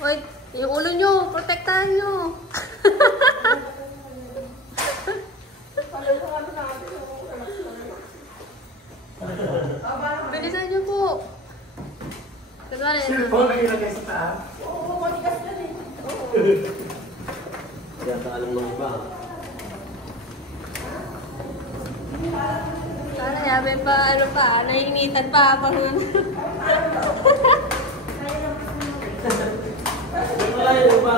Hoy, yung ulo nyo, protektahan nyo. Bilisan nyo po. Sirpon na ilagay sa taas. Oo, matigas yan eh. Kaya alam ng iba. Sana yabe pa, ano pa, nainitan pa ako. Wala yun iba.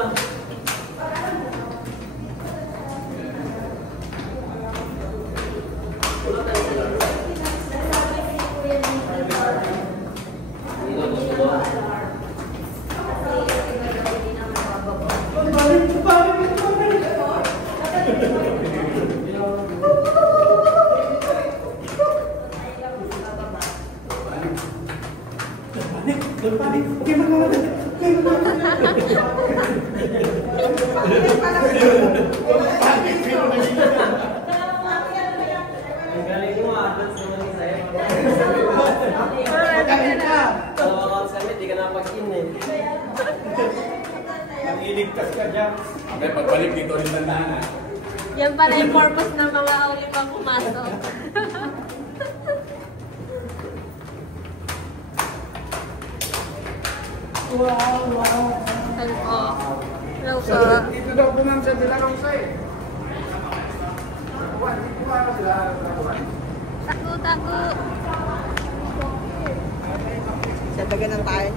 Iligtas ka dyan. Okay, pagbalik dito rin tandaan. Yan pala yung purpose ng mga uli pang pumasok. Wow, wow. Hello po. Hello po. Dito daw po ma'am sa Villarosa eh. Dito ba sila? Tago, tago. Sa taga ng tayo.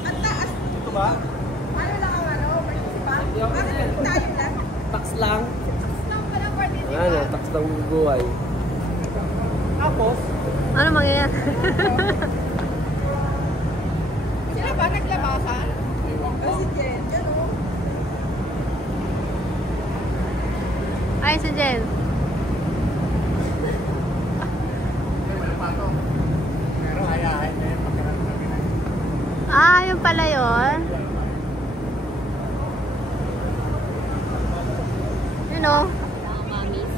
Ang taas. Ito ba? Ano lang ang ano? Participant? Bakit tayo lang? Tax lang. Lang pala participant. Ano, tax lang buhay. Tapos? Ano mangyayari? Sila ba naglabasan? Si Jen. Yan o. Ay, si Jen. Ah, yung pala yun. Yun o. Mga mamis.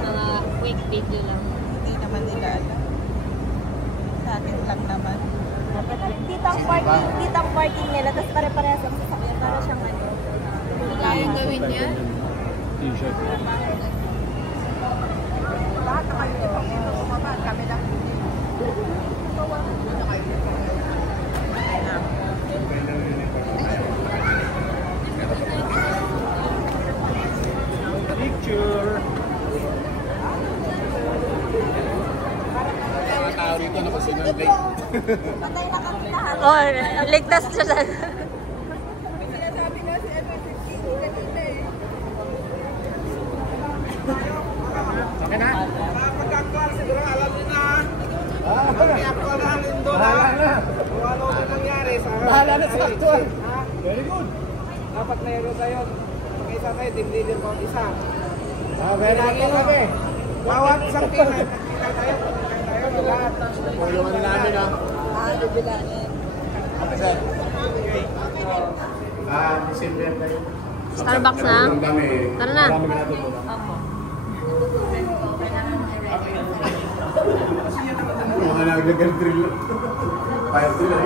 Mga quick video lang. Hindi naman nila alam. Sa akin lang naman. Dito ang parking nila, tapos pare-parehas ang sasakyan. Para siyang ano. Kayang gawin yan? T-shirt. Lahat naman yung ibang ito sumama. Kami lang. Picture. Mga tao rito na kasi ng lake. Patay na kami lahat. Oh, ligtas siya sa... Sinasabi na si MSFQ kanina eh. Okay na? Pagkaktual, siguro alam niyo na. Pagkaktual na halin doon. Bahala na. Kung ano ang nangyari sa Bahala na sa actual. Very good. dapat na yun kayo. Mag-isa kayo, team leader bawat isa. Very good kami. Bawat isang team, nagkita tayo. Lahat. Tulungan namin ha. Bibilangin. Okay sir. December tayo. Starbucks na? Tara na. Marami ka natutunan. Mga nagdagan drill. Fire drill.